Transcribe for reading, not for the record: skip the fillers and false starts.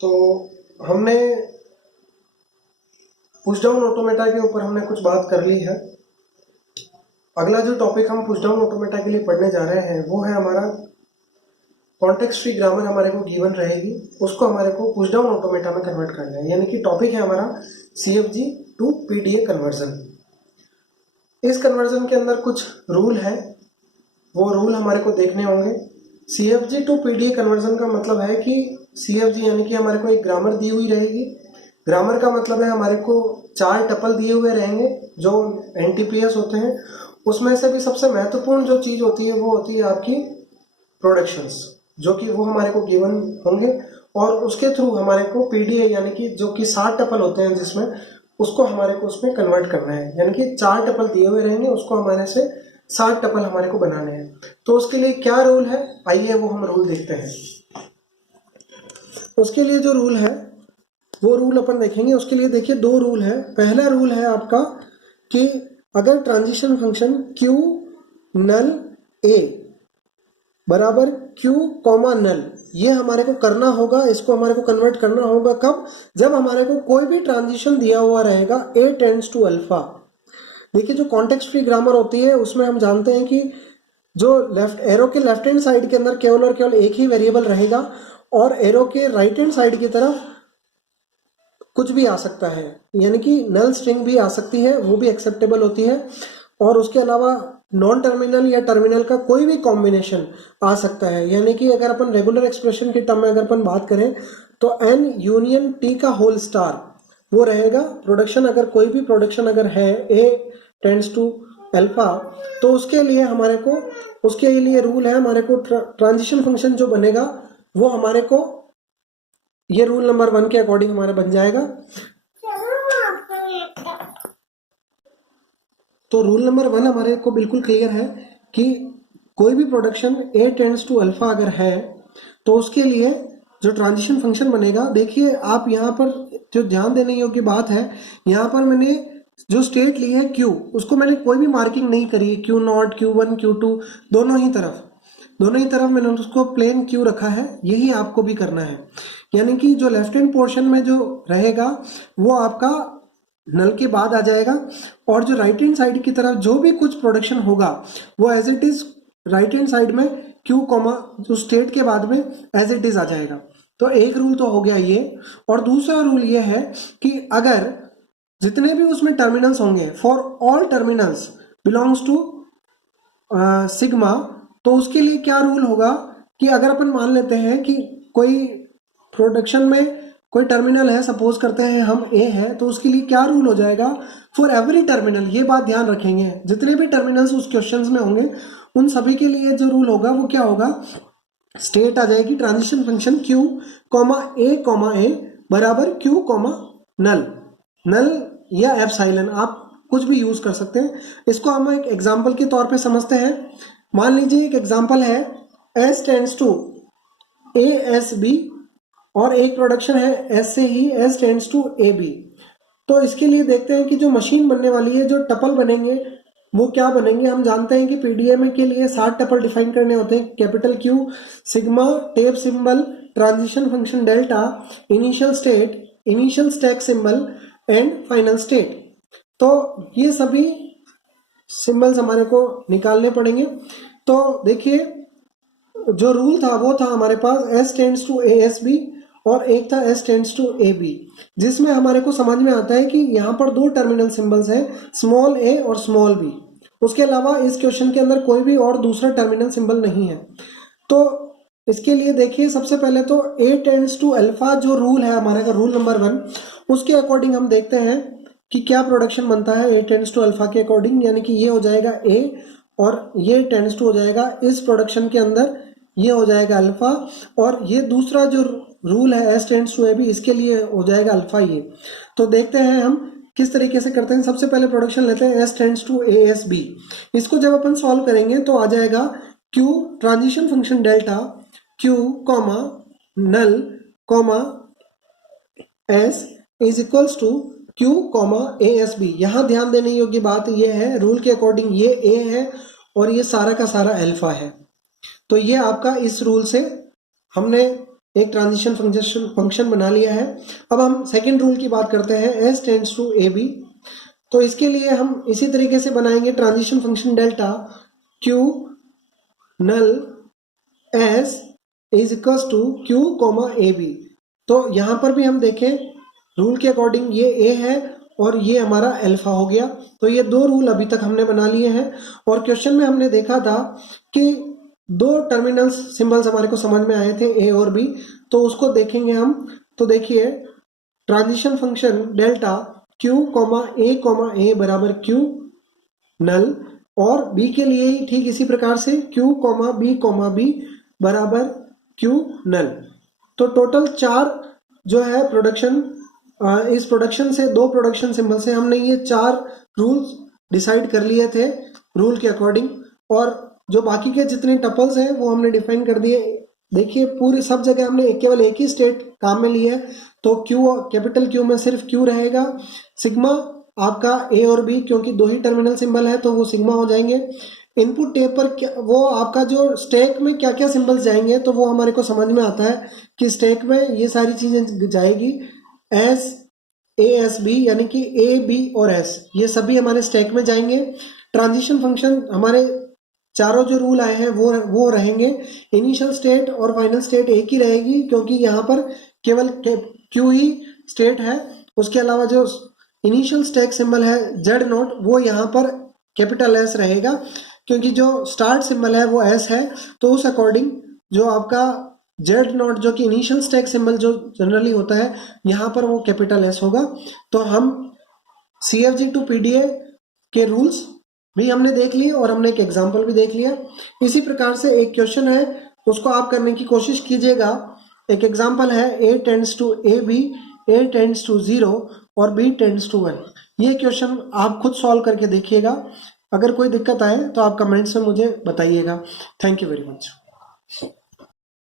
तो हमने push down automata के ऊपर हमने कुछ बात कर ली है। अगला जो टॉपिक हम पुश डाउन ऑटोमेटा के लिए पढ़ने जा रहे हैं वो है हमारा कॉन्टेक्स्ट फ्री ग्रामर हमारे को गिवन रहेगी, उसको हमारे को पुश डाउन ऑटोमेटा में कन्वर्ट करना है। यानी कि टॉपिक है हमारा CFG टू PDA कन्वर्जन। इस कन्वर्जन के अंदर कुछ रूल है, वो रूल हमारे को देखने होंगे। CFG टू PDA कन्वर्जन का मतलब है कि CFG यानी कि हमारे को एक ग्रामर दी हुई रहेगी। ग्रामर का मतलब है हमारे को 4 टपल दिए हुए रहेंगे जो NTPS होते हैं। उसमें से भी सबसे महत्वपूर्ण जो चीज़ होती है वो होती है आपकी प्रोडक्शंस, जो कि वो हमारे को गिवन होंगे और उसके थ्रू हमारे को PDA यानी कि जो कि 7 टपल होते हैं जिसमें उसको हमारे को उसमें कन्वर्ट करना है। यानी कि 4 टपल दिए हुए रहेंगे, उसको हमारे से 7 टपल हमारे को बनाने हैं। तो उसके लिए क्या रूल है, आइए वो हम रूल देखते हैं। उसके लिए जो रूल है वो रूल अपन देखेंगे। उसके लिए देखिए 2 रूल है। पहला रूल है आपका कि अगर transition function Q null A बराबर Q कॉमा नल, ये हमारे को करना होगा। इसको हमारे को कन्वर्ट करना होगा कब, जब हमारे को कोई भी ट्रांजिशन दिया हुआ रहेगा A टेंड्स टू अल्फा। देखिए जो कॉन्टेक्स्ट फ्री ग्रामर होती है उसमें हम जानते हैं कि जो लेफ्ट एरो के लेफ्ट हैंड साइड के अंदर केवल और केवल एक ही वेरिएबल रहेगा और एरो के राइट हैंड साइड की तरफ कुछ भी आ सकता है, यानी कि नल स्ट्रिंग भी आ सकती है, वो भी एक्सेप्टेबल होती है। और उसके अलावा नॉन टर्मिनल या टर्मिनल का कोई भी कॉम्बिनेशन आ सकता है। यानी कि अगर अपन रेगुलर एक्सप्रेशन की टर्म में अगर अपन बात करें तो N यूनियन T का होल स्टार वो रहेगा प्रोडक्शन। अगर कोई भी प्रोडक्शन अगर है A टेंड्स टू अल्फा, तो उसके लिए हमारे को उसके लिए रूल है हमारे को ट्रांजिशन फंक्शन जो बनेगा वो हमारे को ये रूल नंबर 1 के अकॉर्डिंग हमारा बन जाएगा। तो रूल नंबर 1 हमारे को बिल्कुल क्लियर है कि कोई भी production A tends to alpha अगर है तो उसके लिए जो ट्रांजिशन फंक्शन बनेगा, देखिए आप यहाँ पर जो ध्यान देने योग्य बात है, यहाँ पर मैंने जो स्टेट ली है Q, उसको मैंने कोई भी मार्किंग नहीं करी है। Q0, Q1, Q2 दोनों ही तरफ मैंने उसको प्लेन Q रखा है। यही आपको भी करना है। यानी कि जो लेफ्ट हैंड पोर्शन में जो रहेगा वो आपका नल के बाद आ जाएगा और जो राइट हैंड साइड की तरफ जो भी कुछ प्रोडक्शन होगा वो as it is right hand side में Q कॉमा जो स्टेट के बाद में एज इट इज आ जाएगा। तो एक रूल तो हो गया ये। और दूसरा रूल ये है कि अगर जितने भी उसमें टर्मिनल्स होंगे, for all terminals belongs to sigma, तो उसके लिए क्या रूल होगा कि अगर अपन मान लेते हैं कि कोई प्रोडक्शन में कोई टर्मिनल है, सपोज करते हैं हम A है, तो उसके लिए क्या रूल हो जाएगा, फॉर एवरी टर्मिनल। ये बात ध्यान रखेंगे, जितने भी टर्मिनल्स उस क्वेश्चंस में होंगे उन सभी के लिए जो रूल होगा वो क्या होगा, स्टेट आ जाएगी transition function Q comma A बराबर Q कॉमा नल या एप्सिलॉन, आप कुछ भी यूज कर सकते हैं। इसको हम एक एग्जाम्पल के तौर पे समझते हैं। मान लीजिए एक एग्जाम्पल है S टेंड्स टू ASB और एक प्रोडक्शन है S से ही S टेंड्स टू AB। तो इसके लिए देखते हैं कि जो मशीन बनने वाली है, जो टपल बनेंगे वो क्या बनेंगे। हम जानते हैं कि PDA में के लिए 7 टपल डिफाइन करने होते हैं। Capital Q, sigma, tape symbol, transition function delta, initial state, initial stack symbol and final state. तो ये सभी सिंबल्स हमारे को निकालने पड़ेंगे। तो देखिए जो रूल था वो था हमारे पास S टेंड्स टू ASB और एक था S टेंड्स टू AB, जिसमें हमारे को समझ में आता है कि यहाँ पर 2 टर्मिनल सिंबल्स हैं, स्मॉल a और स्मॉल b। उसके अलावा इस क्वेश्चन के अंदर कोई भी और दूसरा टर्मिनल सिंबल नहीं है। तो इसके लिए देखिए सबसे पहले तो A टेंड्स टू अल्फा जो रूल है हमारे का, रूल नंबर 1, उसके अकॉर्डिंग हम देखते हैं कि क्या प्रोडक्शन बनता है A टेंड्स टू अल्फा के अकॉर्डिंग। यानी कि ये हो जाएगा A और ये टेंड्स टू हो जाएगा इस प्रोडक्शन के अंदर, ये हो जाएगा अल्फा। और ये दूसरा जो रूल है S टेंड्स टू AB, इसके लिए हो जाएगा अल्फा ये। तो देखते हैं हम किस तरीके से करते हैं। सबसे पहले प्रोडक्शन लेते हैं S टेंड्स टू ASB। इसको जब अपन सॉल्व करेंगे तो आ जाएगा Q transition function delta Q comma null comma S is equals to Q comma ASB। यहाँ ध्यान देने योग्य बात ये है, रूल के अकॉर्डिंग ये A है और ये सारा का सारा अल्फा है। तो ये आपका इस रूल से हमने एक ट्रांजिशन फंक्शन बना लिया है। अब हम सेकेंड रूल की बात करते हैं, S tends to A B. तो इसके लिए हम इसी तरीके से बनाएंगे transition function delta Q null S is equal to Q comma A B. तो यहाँ पर भी हम देखें रूल के अकॉर्डिंग ये ए है और ये हमारा अल्फा हो गया। तो ये दो रूल अभी तक हमने बना लिए हैं। और क्वेश्चन में हमने देखा था कि दो टर्मिनल्स सिंबल्स हमारे को समझ में आए थे, ए और बी। तो उसको देखेंगे हम। तो देखिए transition function delta Q comma A बराबर क्यू नल, और बी के लिए ही ठीक इसी प्रकार से क्यू कॉमा बी बराबर क्यू नल। तो टोटल 4 जो है प्रोडक्शन, इस प्रोडक्शन से, दो प्रोडक्शन सिंबल से हमने ये 4 रूल्स डिसाइड कर लिए थे रूल के अकॉर्डिंग। और जो बाकी के जितने टपल्स हैं वो हमने डिफाइन कर दिए। देखिए पूरी सब जगह हमने केवल एक ही स्टेट काम में ली है। तो क्यू, कैपिटल क्यू में सिर्फ क्यू रहेगा। सिग्मा आपका ए और बी, क्योंकि दो ही टर्मिनल सिंबल है तो वो सिग्मा हो जाएंगे। इनपुट टेप पर वो आपका जो स्टैक में क्या क्या सिंबल्स जाएंगे तो वो हमारे को समझ में आता है कि स्टैक में ये सारी चीजें जाएगी, एस ए एस बी, यानी कि ए बी और एस, ये सभी हमारे स्टैक में जाएंगे। ट्रांजिशन फंक्शन हमारे चारों जो रूल आए हैं वो रहेंगे। इनिशियल स्टेट और फाइनल स्टेट एक ही रहेगी, क्योंकि यहाँ पर केवल क्यू ही स्टेट है। उसके अलावा जो इनिशियल स्टैक सिंबल है जेड नोट, वो यहाँ पर कैपिटल एस रहेगा, क्योंकि जो स्टार्ट सिंबल है वो एस है। तो उस अकॉर्डिंग जो आपका जेड नॉट जो कि इनिशियल स्टैक सिंबल जो जनरली होता है, यहाँ पर वो कैपिटल एस होगा। तो हम CFG टू PDA के रूल्स भी हमने देख लिए और हमने एक एग्जाम्पल भी देख लिया। इसी प्रकार से एक क्वेश्चन है, उसको आप करने की कोशिश कीजिएगा। एक एग्जाम्पल है, A tends to A B, A tends to 0 और B टेंड्स टू 1। ये क्वेश्चन आप खुद सॉल्व करके देखिएगा। अगर कोई दिक्कत आए तो आप कमेंट्स में मुझे बताइएगा। Thank you very much.